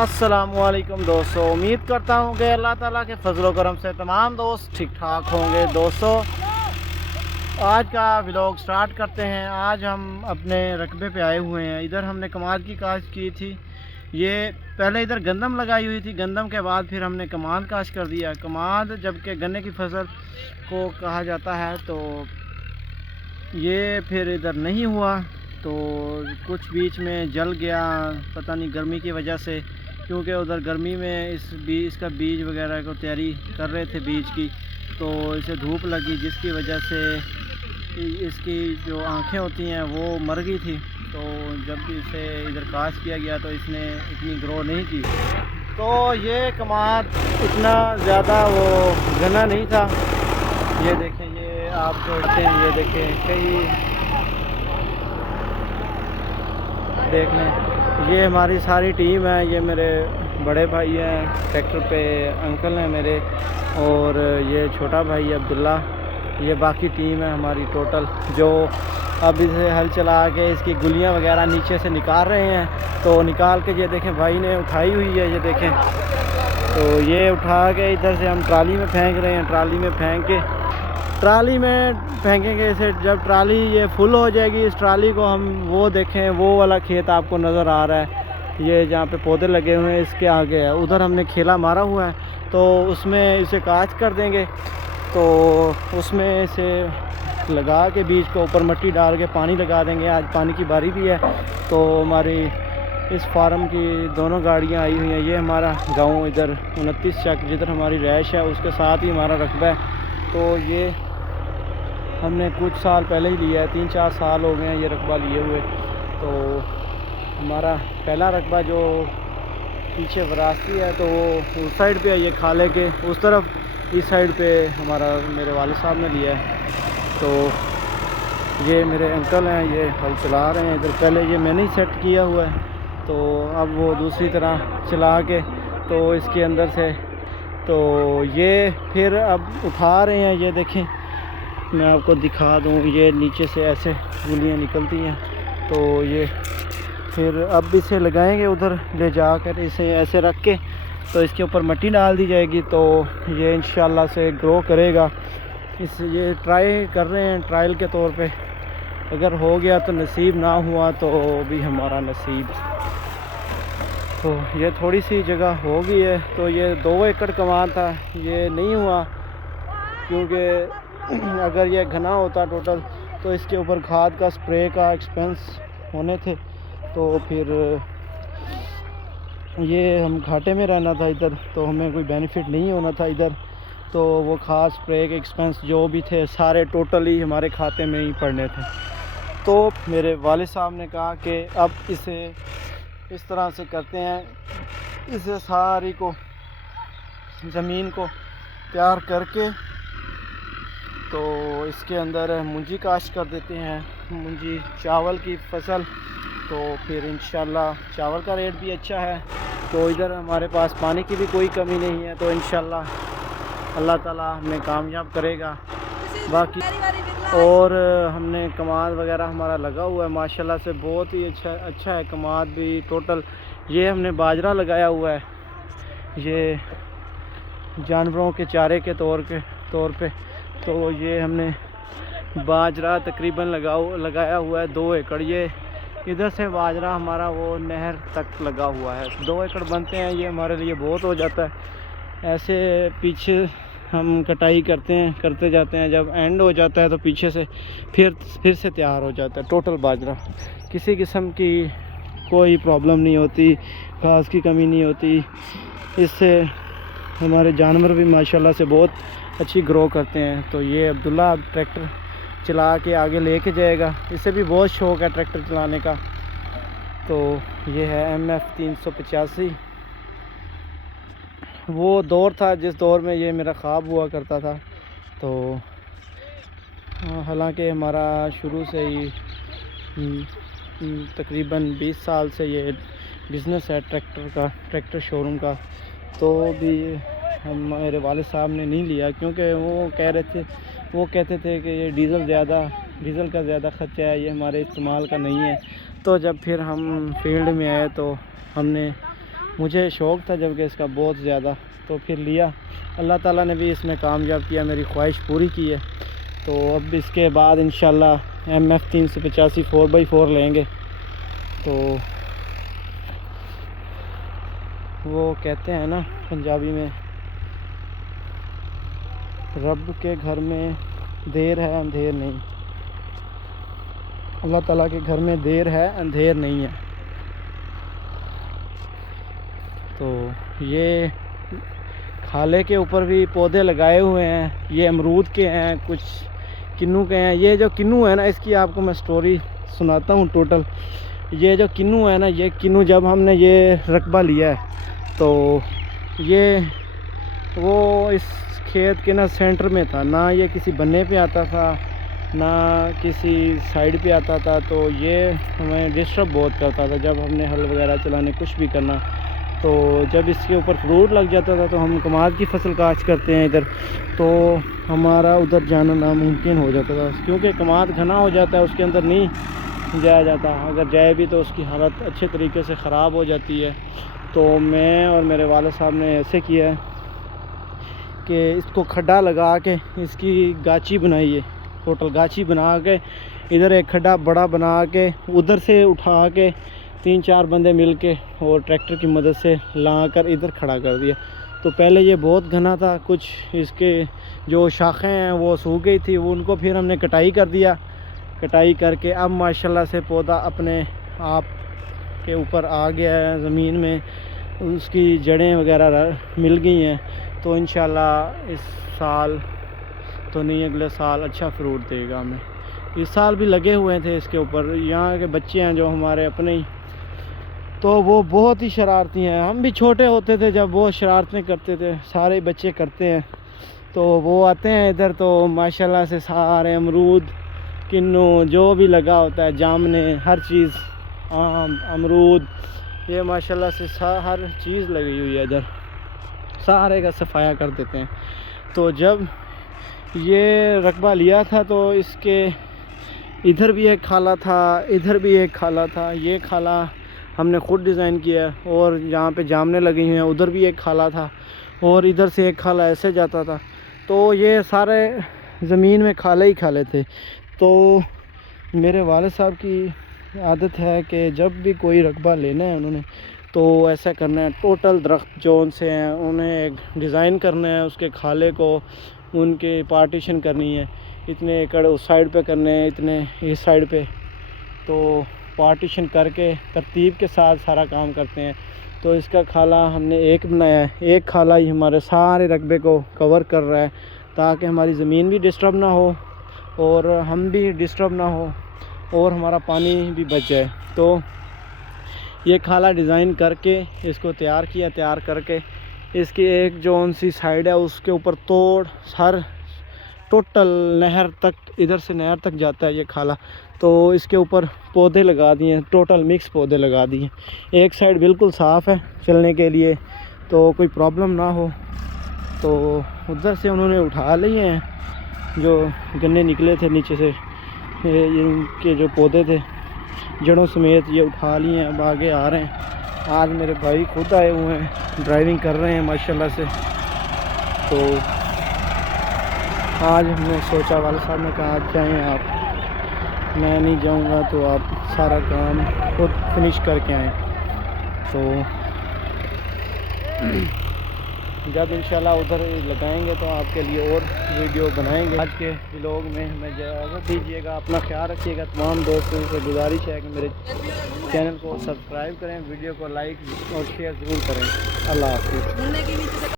السلام علیکم دوستو، امید کرتا ہوں کہ اللہ تعالیٰ کے فضل و کرم سے تمام دوست ٹھیک ٹھاک ہوں گے۔ دوستو آج کا ولاگ سٹارٹ کرتے ہیں۔ آج ہم اپنے رقبے پہ آئے ہوئے ہیں۔ ادھر ہم نے کماد کی کاشت کی تھی، یہ پہلے ادھر گندم لگائی ہوئی تھی، گندم کے بعد پھر ہم نے کماد کاشت کر دیا۔ کماد جبکہ گنے کی فصل کو کہا جاتا ہے، تو یہ پھر ادھر نہیں ہوا، تو کچھ بیچ میں جل گیا، پتہ نہیں گرمی کی وجہ سے، کیونکہ ادھر گرمی میں اس کا بیج وغیرہ کو تیاری کر رہے تھے بیج کی، تو اسے دھوپ لگی جس کی وجہ سے اس کی جو آنکھیں ہوتی ہیں وہ مر گئی تھی۔ تو جب اسے ادھر کاشت کیا گیا تو اس نے اتنی گرو نہیں کی، تو یہ کماد اتنا زیادہ وہ گنا نہیں تھا۔ یہ دیکھیں، یہ آپ چھوڑتے ہیں، یہ دیکھیں کئی دیکھ لیں، یہ ہماری ساری ٹیم ہے۔ یہ میرے بڑے بھائی ہیں، ٹریکٹر پہ انکل ہیں میرے، اور یہ چھوٹا بھائی عبداللہ، یہ باقی ٹیم ہے ہماری ٹوٹل، جو اب اسے ہل چلا کے اس کی گلیاں وغیرہ نیچے سے نکال رہے ہیں۔ تو نکال کے یہ دیکھیں بھائی نے اٹھائی ہوئی ہے، یہ دیکھیں، تو یہ اٹھا کے ادھر سے ہم ٹرالی میں پھینک رہے ہیں۔ ٹرالی میں پھینکیں گے اسے، جب ٹرالی یہ فل ہو جائے گی اس ٹرالی کو ہم وہ دیکھیں، وہ والا کھیت آپ کو نظر آ رہا ہے، یہ جہاں پہ پودے لگے ہوئے ہیں اس کے آگے ہے، ادھر ہم نے کھیلا مارا ہوا ہے، تو اس میں اسے کاشت کر دیں گے۔ تو اس میں اسے لگا کے بیج کو اوپر مٹی ڈال کے پانی لگا دیں گے۔ آج پانی کی باری بھی ہے، تو ہماری اس فارم کی دونوں گاڑیاں آئی ہوئی ہیں۔ یہ ہمارا گاؤں ادھر 29 چک جدھر ہماری رہائش ہے اس کے ساتھ ہی ہمارا رقبہ ہے، تو یہ ہم نے کچھ سال پہلے ہی لیا ہے، 3-4 سال ہو گئے ہیں یہ رقبہ لیے ہوئے۔ تو ہمارا پہلا رقبہ جو پیچھے وراثتی ہے تو وہ اس سائڈ پہ ہے، یہ کھالے کے اس طرف، اس سائڈ پہ ہمارا میرے والد صاحب نے لیا ہے۔ تو یہ میرے انکل ہیں، یہ ہل چلا رہے ہیں ادھر، پہلے یہ میں نے سیٹ کیا ہوا ہے، تو اب وہ دوسری طرح چلا کے تو اس کے اندر سے، تو یہ پھر اب اٹھا رہے ہیں۔ یہ دیکھیں، میں آپ کو دکھا دوں، یہ نیچے سے ایسے گلیاں نکلتی ہیں، تو یہ پھر اب اسے لگائیں گے ادھر لے جا کر، اسے ایسے رکھ کے تو اس کے اوپر مٹی ڈال دی جائے گی، تو یہ انشاءاللہ سے گرو کرے گا۔ یہ ٹرائی کر رہے ہیں ٹرائل کے طور پہ، اگر ہو گیا تو نصیب، نہ ہوا تو بھی ہمارا نصیب۔ تو یہ تھوڑی سی جگہ ہو گئی ہے، تو یہ 2 ایکڑ کماد تھا، یہ نہیں ہوا، کیونکہ اگر یہ گھنا ہوتا ٹوٹل تو اس کے اوپر کھاد کا سپرے کا ایکسپنس ہونے تھے، تو پھر یہ ہم گھاٹے میں رہنا تھا ادھر، تو ہمیں کوئی بینیفٹ نہیں ہونا تھا ادھر، تو وہ کھاد سپرے کے ایکسپنس جو بھی تھے سارے ٹوٹلی ہمارے کھاتے میں ہی پڑنے تھے۔ تو میرے والد صاحب نے کہا کہ اب اسے اس طرح سے کرتے ہیں، اسے ساری کو زمین کو تیار کر کے تو اس کے اندر منجی کاشت کر دیتے ہیں، منجی چاول کی فصل، تو پھر انشاءاللہ چاول کا ریٹ بھی اچھا ہے، تو ادھر ہمارے پاس پانی کی بھی کوئی کمی نہیں ہے، تو انشاءاللہ اللہ تعالیٰ ہمیں کامیاب کرے گا۔ باقی اور ہم نے کماد وغیرہ ہمارا لگا ہوا ہے ماشاءاللہ سے، بہت ہی اچھا ہے کماد بھی ٹوٹل۔ یہ ہم نے باجرہ لگایا ہوا ہے، یہ جانوروں کے چارے کے طور پہ، تو یہ ہم نے باجرہ تقریباً لگایا ہوا ہے 2 ایکڑ۔ یہ ادھر سے باجرہ ہمارا وہ نہر تک لگا ہوا ہے، 2 ایکڑ بنتے ہیں، یہ ہمارے لیے بہت ہو جاتا ہے۔ ایسے پیچھے ہم کٹائی کرتے جاتے ہیں، جب اینڈ ہو جاتا ہے تو پیچھے سے پھر سے تیار ہو جاتا ہے ٹوٹل باجرہ، کسی قسم کی کوئی پرابلم نہیں ہوتی، گھاس کی کمی نہیں ہوتی۔ اس سے ہمارے جانور بھی ماشاءاللہ سے بہت اچھی گرو کرتے ہیں۔ تو یہ عبداللہ اب ٹریکٹر چلا کے آگے لے کے جائے گا، اسے بھی بہت شوق ہے ٹریکٹر چلانے کا۔ تو یہ ہے MF 385، وہ دور تھا جس دور میں یہ میرا خواب ہوا کرتا تھا، تو حالانکہ ہمارا شروع سے ہی تقریباً 20 سال سے یہ بزنس ہے ٹریکٹر شو روم کا، تو بھی میرے والد صاحب نے نہیں لیا، کیونکہ وہ کہتے تھے کہ یہ ڈیزل کا زیادہ خرچہ ہے، یہ ہمارے استعمال کا نہیں ہے۔ تو جب پھر ہم فیلڈ میں آئے تو ہم نے مجھے شوق تھا جب کہ اس کا بہت زیادہ، تو پھر لیا. اللہ تعالیٰ نے بھی اس میں کامیاب کیا، میری خواہش پوری کی ہے. تو اب اس کے بعد انشاءاللہ MF 385 4x4 لیں گے. تو وہ کہتے ہیں نا پنجابی میں، رب کے گھر میں دیر ہے اندھیر نہیں. اللہ تعالیٰ کے گھر میں دیر ہے اندھیر نہیں ہے. تو یہ کھالے کے اوپر بھی پودے لگائے ہوئے ہیں. یہ امرود کے ہیں، کچھ کنو کے ہیں. یہ جو کنو ہے نا، اس کی آپ کو میں سٹوری سناتا ہوں ٹوٹل. یہ جو کنو ہے نا، یہ کنو جب ہم نے یہ رقبہ لیا ہے تو یہ وہ اس کھیت کے نا سینٹر میں تھا، نہ یہ کسی بننے پہ آتا تھا نہ کسی سائیڈ پہ آتا تھا. تو یہ ہمیں ڈسٹرب بہت کرتا تھا جب ہم نے ہل وغیرہ چلانے کچھ بھی کرنا. تو جب اس کے اوپر فروٹ لگ جاتا تھا تو ہم کماد کی فصل کاشت کرتے ہیں ادھر، تو ہمارا ادھر جانا ناممکن ہو جاتا تھا، کیونکہ کماد گھنا ہو جاتا ہے، اس کے اندر نہیں جایا جاتا. اگر جائے بھی تو اس کی حالت اچھے طریقے سے خراب ہو جاتی ہے. تو میں اور میرے والد صاحب نے ایسے کیا ہے کہ اس کو کھڈا لگا کے اس کی گاچی بنائی ہے. ٹوٹل گاچی بنا کے ادھر ایک کھڈا بڑا بنا کے ادھر سے اٹھا کے 3-4 بندے مل کے اور ٹریکٹر کی مدد سے لا کر ادھر کھڑا کر دیا. تو پہلے یہ بہت گھنا تھا، کچھ اس کے جو شاخیں ہیں وہ سوکھ گئی تھی، ان کو پھر ہم نے کٹائی کر دیا. کٹائی کر کے اب ماشاءاللہ سے پودا اپنے آپ کے اوپر آ گیا ہے زمین میں، اس کی جڑیں وغیرہ مل گئی ہیں. تو انشاءاللہ اس سال تو نہیں، اگلے سال اچھا فروٹ دے گا ہمیں. اس سال بھی لگے ہوئے تھے اس کے اوپر. یہاں کے بچے ہیں جو ہمارے اپنے ہی، تو وہ بہت ہی شرارتی ہیں. ہم بھی چھوٹے ہوتے تھے جب بہت شرارتیں کرتے تھے، سارے بچے کرتے ہیں. تو وہ آتے ہیں ادھر تو ماشاءاللہ سے سارے امرود کنو جو بھی لگا ہوتا ہے، جامنے، ہر چیز، آم، امرود، یہ ماشاءاللہ سے ہر چیز لگی ہوئی ہے ادھر، سارے کا صفایا کر دیتے ہیں. تو جب یہ رقبہ لیا تھا تو اس کے ادھر بھی ایک کھالا تھا، ادھر بھی ایک کھالا تھا. یہ کھالا ہم نے خود ڈیزائن کیا ہے، اور جہاں پہ جامنے لگی ہوئے ہیں ادھر بھی ایک کھالا تھا، اور ادھر سے ایک کھالا ایسے جاتا تھا. تو یہ سارے زمین میں کھالے ہی کھالے تھے. تو میرے والد صاحب کی عادت ہے کہ جب بھی کوئی رقبہ لینا ہے انہوں نے تو ایسا کرنا ہے، ٹوٹل درخت جو ان سے ہیں انہیں ایک ڈیزائن کرنا ہے، اس کے کھالے کو ان کے پارٹیشن کرنی ہے، اتنے ایکڑ اس سائڈ پہ کرنے ہیں، اتنے اس سائڈ پہ. تو پارٹیشن کر کے ترتیب کے ساتھ سارا کام کرتے ہیں. تو اس کا کھالا ہم نے ایک بنایا ہے. ایک کھالا ہی ہمارے سارے رقبے کو کور کر رہا ہے، تاکہ ہماری زمین بھی ڈسٹرب نہ ہو اور ہم بھی ڈسٹرب نہ ہو اور ہمارا پانی بھی بچ جائے. تو یہ کھالا ڈیزائن کر کے اس کو تیار کیا. تیار کر کے اس کی ایک جو سی سائڈ ہے اس کے اوپر توڑ ہر ٹوٹل نہر تک، ادھر سے نہر تک جاتا ہے یہ کھالا. تو اس کے اوپر پودے لگا دیے، ٹوٹل مکس پودے لگا دیے. ایک سائڈ بالکل صاف ہے چلنے کے لیے، تو کوئی پرابلم نہ ہو. تو ادھر سے انہوں نے اٹھا لیے ہیں جو گنے نکلے تھے نیچے سے، ان کے جو پودے تھے جڑوں سمیت یہ اٹھا لیے ہیں. اب آگے آ رہے ہیں. آج میرے بھائی خود آئے ہوئے ہیں، ڈرائیونگ کر رہے ہیں ماشاءاللہ سے. تو آج ہم نے سوچا، والد صاحب نے کہا آج جائیں آپ، میں نہیں جاؤں گا تو آپ سارا کام خود فنش کر کے آئیں. تو جب انشاءاللہ ادھر لگائیں گے تو آپ کے لیے اور ویڈیو بنائیں گے. آج کے ولاگ میں ہمیں اجازت دیجیے گا. اپنا خیال رکھیے گا. تمام دوستوں سے گزارش ہے کہ میرے چینل کو سبسکرائب کریں، ویڈیو کو لائک اور شیئر ضرور کریں. اللہ حافظ.